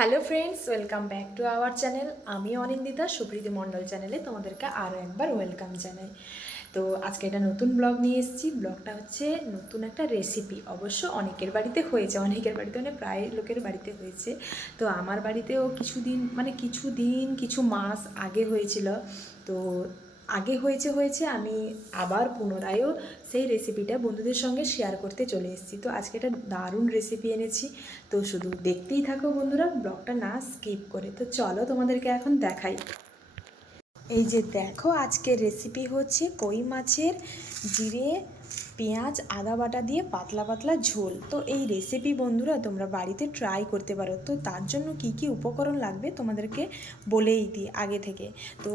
Hello friends welcome back to our channel আমি অনিন্দিতা, সুপ্রীতি মণ্ডল চ্যানেলে তোমাদেরকে আরও একবার ওয়েলকাম জানাই। তো আজকে একটা নতুন ব্লগ নিয়ে এসেছি। ব্লগটা হচ্ছে নতুন একটা রেসিপি অবশ্য অনেকের বাড়িতে হয়েছে, অনেকের বাড়িতে মানে প্রায় লোকের বাড়িতে হয়েছে। তো আমার বাড়িতেও কিছুদিন মানে কিছু দিন কিছু মাস আগে হয়েছিল। তো আগে হয়েছে হয়েছে, আমি আবার পুনরায়ও সেই রেসিপিটা বন্ধুদের সঙ্গে শেয়ার করতে চলে এসেছি। তো আজকে একটা দারুণ রেসিপি এনেছি। তো শুধু দেখতেই থাকো বন্ধুরা ব্লগটা না স্কিপ করে। তো চলো তোমাদেরকে এখন দেখাই। এই যে দেখো, আজকের রেসিপি হচ্ছে কই মাছের জিরে, পেঁয়াজ, আদা বাটা দিয়ে পাতলা পাতলা ঝোল। তো এই রেসিপি বন্ধুরা তোমরা বাড়িতে ট্রাই করতে পারো। তো তার জন্য কি কি উপকরণ লাগবে তোমাদেরকে বলেই দিই আগে থেকে। তো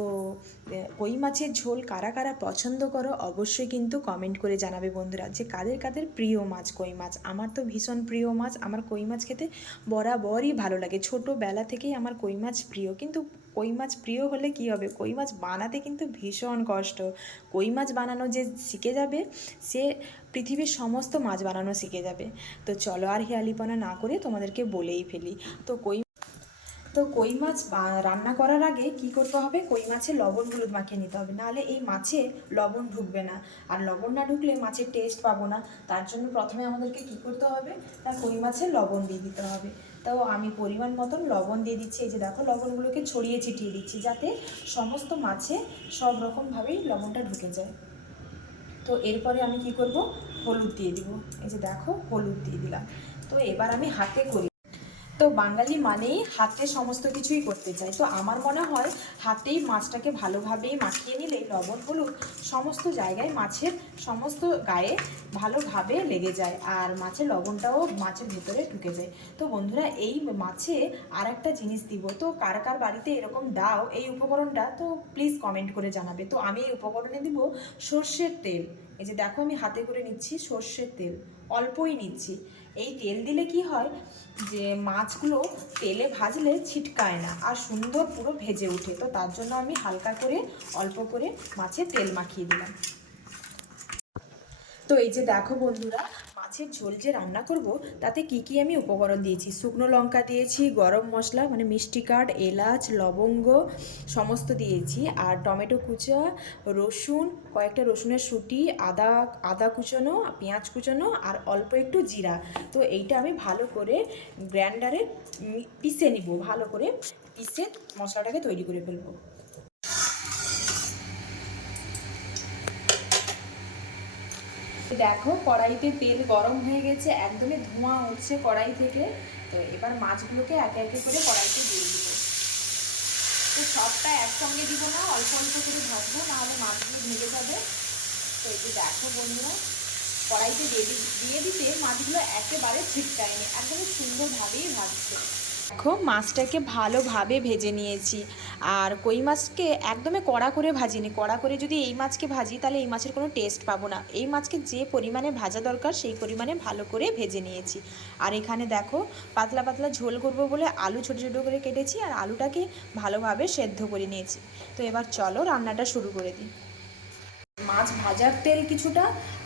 কই মাছের ঝোল কারা কারা পছন্দ করো অবশ্যই কিন্তু কমেন্ট করে জানাবে বন্ধুরা। যে কাদের কাদের প্রিয় মাছ কই মাছ? আমার তো ভীষণ প্রিয় মাছ। আমার কই মাছ খেতে বরাবরই ভালো লাগে। ছোটোবেলা থেকেই আমার কই মাছ প্রিয়। কিন্তু কই মাছ প্রিয় হলে কি হবে? কই মাছ বানাতে কিন্তু ভীষণ কষ্ট। কই মাছ বানানো যে শিখে যাবে, সে পৃথিবীর সমস্ত মাছ বানানো শিখে যাবে। তো চলো আর হেয়ালিপনা না করে তোমাদেরকে বলেই ফেলি। তো কই তো কই মাছ রান্না করার আগে কি করতে হবে? কই মাছে লবণ হলুদ মাখিয়ে নিতে হবে। নাহলে এই মাছে লবণ ঢুকবে না। আর লবণ না ঢুকলে মাছের টেস্ট পাবো না। তার জন্য প্রথমে আমাদেরকে কি করতে হবে? না কই মাছে লবণ দিয়ে দিতে হবে। তো আমি পরিমাণ মতন লবণ দিয়ে দিচ্ছি। এই যে দেখো, লবণগুলোকে ছড়িয়ে ছিটিয়ে দিচ্ছি যাতে সমস্ত মাছে সব রকমভাবেই লবণটা ঢুকে যায়। তো এরপরে আমি কি করব? হলুদ দিয়ে দিব। এই যে দেখো, হলুদ দিয়ে দিলাম। তো এবার আমি হাতে করি তো বাঙালি মানেই হাতে সমস্ত কিছুই করতে চাই তো আমার মনে হয় হাতেই মাছটাকে ভালোভাবেই মাখিয়ে নিলে লবণ, হলুদ সমস্ত জায়গায় মাছের সমস্ত গায়ে ভালোভাবে লেগে যায় আর মাছের লবণটাও মাছের ভেতরে ঢুকে যায়। তো বন্ধুরা, এই মাছে আর একটা জিনিস দিব। তো কার কার বাড়িতে এরকম দাও এই উপকরণটা, তো প্লিজ কমেন্ট করে জানাবে। তো আমি এই উপকরণে দিব সর্ষের তেল। এই যে দেখো আমি হাতে করে নিচ্ছি সর্ষের তেল, অল্পই নিচ্ছি। এই তেল দিলে কি হয় যে মাছগুলো তেলে ভাজলে ছিটকায় না আর সুন্দর পুরো ভেজে ওঠে। তো তার জন্য আমি হালকা করে, অল্প করে মাছে তেল মাখিয়ে দিলাম। তো এই যে দেখো বন্ধুরা মাছের ঝোল যে রান্না করব, তাতে কি কি আমি উপকরণ দিয়েছি? শুকনো লঙ্কা দিয়েছি, গরম মশলা মানে মিষ্টি কাঠ, এলাচ, লবঙ্গ, সমস্ত দিয়েছি। আর টমেটো কুচা, রসুন, কয়েকটা রসুনের শুটি আদা আদা কুচানো, পেঁয়াজ কুচানো, আর অল্প একটু জিরা। তো এইটা আমি ভালো করে গ্রাইন্ডারে মি- পিষে নিব, ভালো করে পিষে মশলাটাকে তৈরি করে ফেলব। দেখো, কড়াইতে তেল গরম হয়ে গেছে, একদমই ধোঁয়া উঠছে কড়াই থেকে। তো এবার মাছগুলোকে একে একে করে কড়াইতে দিয়ে দিব। তো সবটা একসঙ্গে দিব না, অল্প অল্প করে ভাজবো, নাহলে মাছগুলো ভেঙে যাবে। তো এই যে দেখো বন্ধুরা, কড়াইতে দিয়ে দিতে মাছগুলো একেবারে ঠিক ছিটকায়নি, একদমই সুন্দরভাবেই ভাজছে। দেখো মাছটাকে ভালোভাবে ভেজে নিয়েছি। আর কই মাছকে একদমই কড়া করে ভাজিনি। কড়া করে যদি এই মাছকে ভাজি, তাহলে এই মাছের কোনো টেস্ট পাবো না। এই মাছকে যে পরিমাণে ভাজা দরকার, সেই পরিমাণে ভালো করে ভেজে নিয়েছি। আর এখানে দেখো, পাতলা পাতলা ঝোল করব বলে আলু ছোটো ছোটো করে কেটেছি, আর আলুটাকে ভালোভাবে সেদ্ধ করে নিয়েছি। তো এবার চলো রান্নাটা শুরু করে দিই। মাছ ভাজার তেল কিছুটা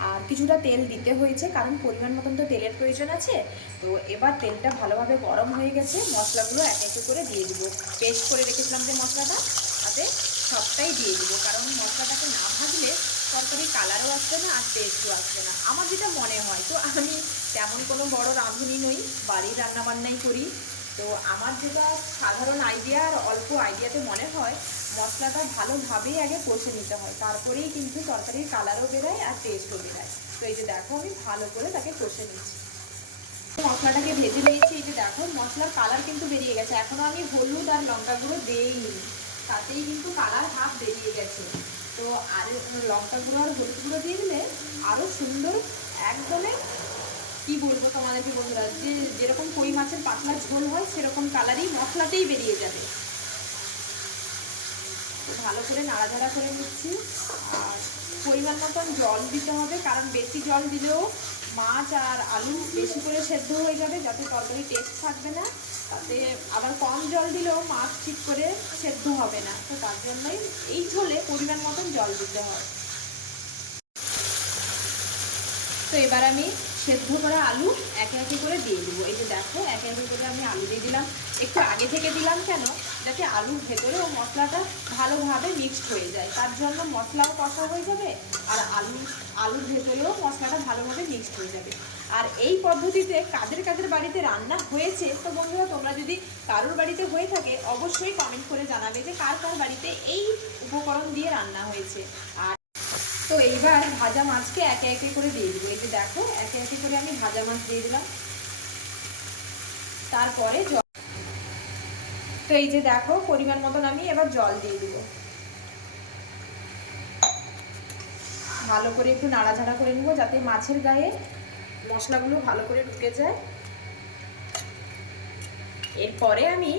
আর কিছুটা তেল দিতে হয়েছে, কারণ পরিমাণ মতন তো তেলের প্রয়োজন আছে। তো এবার তেলটা ভালোভাবে গরম হয়ে গেছে, মশলাগুলো এক একে করে দিয়ে দিব। পেস্ট করে রেখেছিলাম যে মশলাটা, তাতে সবটাই দিয়ে দিব, কারণ মশলাটাকে না ভাজলে তরকারি কালারও আসবে না আর টেস্টও আসবে না। আমার যেটা মনে হয়, তো আমি তেমন কোনো বড় রাঁধুনি নই, বাড়ির রান্নাবান্নাই করি। তো আমার যেটা সাধারণ আইডিয়া আর অল্প আইডিয়াতে মনে হয়, মশলাটা ভালোভাবেই আগে কষে নিতে হয়। তারপরেই কিন্তু তরকারির কালারও বেরোয় আর টেস্টও বেরোয়। তো এই যে দেখো, আমি ভালো করে তাকে কষে নিচ্ছি। মশলাটাকে ভেজে নিয়েছি। এই যে দেখো, মশলার কালার কিন্তু বেরিয়ে গেছে। এখনও আমি হলুদ আর লঙ্কা গুঁড়ো দেইনি। তাতেই কিন্তু কালার হাফ বেরিয়ে গেছে। তো আর লঙ্কা গুঁড়ো আর হলুদ গুঁড়ো দিয়ে দিলে আরও সুন্দর, একদমই কি বলব তোমাদেরকে বন্ধুরা? যে যেরকম কই মাছের পাতলা ঝোল হয়, সেরকম কালারই মশলাতেই বেরিয়ে যাবে। ভালো করে নাড়াচাড়া করে নিচ্ছি। আর পরিমাণ মতন জল দিতে হবে, কারণ বেশি জল দিলেও মাছ আর আলু বেশি করে সেদ্ধ হয়ে যাবে, যাতে তরকারি টেস্ট থাকবে না। তাতে আবার কম জল দিলেও মাছ ঠিক করে সেদ্ধ হবে না। তো তার জন্যই এই ঝোলে পরিমাণ মতন জল দিতে হয় তো এবার আমি সেদ্ধ করা আলু একে একে করে দিয়ে দেবো। এই যে দেখো, একে একে করে আমি আলু দিয়ে দিলাম। একটু আগে থেকে দিলাম কেন? যাতে আলুর ভেতরে ও মশলাটা ভালোভাবে মিক্সড হয়ে যায়। তার জন্য মশলাও কষা হয়ে যাবে আর আলু, আলুর ভেতরেও মশলাটা ভালোভাবে মিক্সড হয়ে যাবে। আর এই পদ্ধতিতে কাদের কাদের বাড়িতে রান্না হয়েছে, তো বন্ধুরা, তোমরা যদি কারোর বাড়িতে হয়ে থাকে, অবশ্যই কমেন্ট করে জানাবে যে কার কার বাড়িতে এই উপকরণ দিয়ে রান্না হয়েছে। আর তো এইবার ভাজা মাছকে একে একে করে দিয়ে দিব। এই যে দেখো, একে একে করে আমি ভাজা মাছ দিয়ে দিলাম। তারপরে জল তো এই যে দেখো, পরিমাণ মতন আমি এবার জল দিয়ে দিব। ভালো করে একটু নাড়াঝাড়া করে নিব, যাতে মাছের গায়ে মশলাগুলো ভালো করে ঢুকে যায়। এরপরে আমি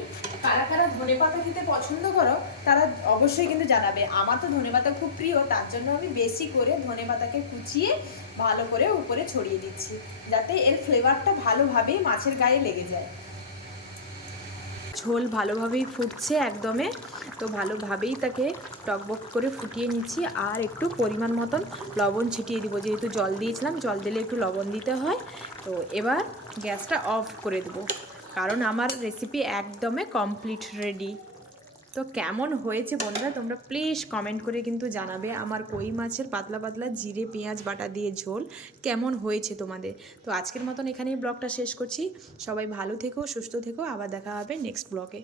কারা কারা ধনে পাতা খেতে পছন্দ করো, তারা অবশ্যই কিন্তু জানাবে। আমার তো ধনে পাতা খুব প্রিয়, তার জন্য আমি বেশি করে ধনে পাতাকে কুচিয়ে ভালো করে উপরে ছড়িয়ে দিচ্ছি, যাতে এর ফ্লেভারটা ভালোভাবেই মাছের গায়ে লেগে যায়। ঝোল ভালোভাবেই ফুটছে একদমে, তো ভালোভাবেই তাকে টকবক করে ফুটিয়ে নিচ্ছি, আর একটু পরিমাণ মতন লবণ ছিটিয়ে দিব, যেহেতু জল দিয়েছিলাম, জল দিলে একটু লবণ দিতে হয়, তো এবার গ্যাসটা অফ করে দেবো। কারণ আমার রেসিপি একদমে কমপ্লিট রেডি তো কেমন হয়েছে বন্ধুরা, তোমরা প্লিজ কমেন্ট করে কিন্তু জানাবে। আমার কই মাছের পাতলা পাতলা জিরে, পেঁয়াজ, বাটা দিয়ে ঝোল কেমন হয়েছে তোমাদের? তো আজকের মতন এখানেই ব্লগটা শেষ করছি। সবাই ভালো থেকো, সুস্থ থেকো। আবার দেখা হবে নেক্সট ব্লগে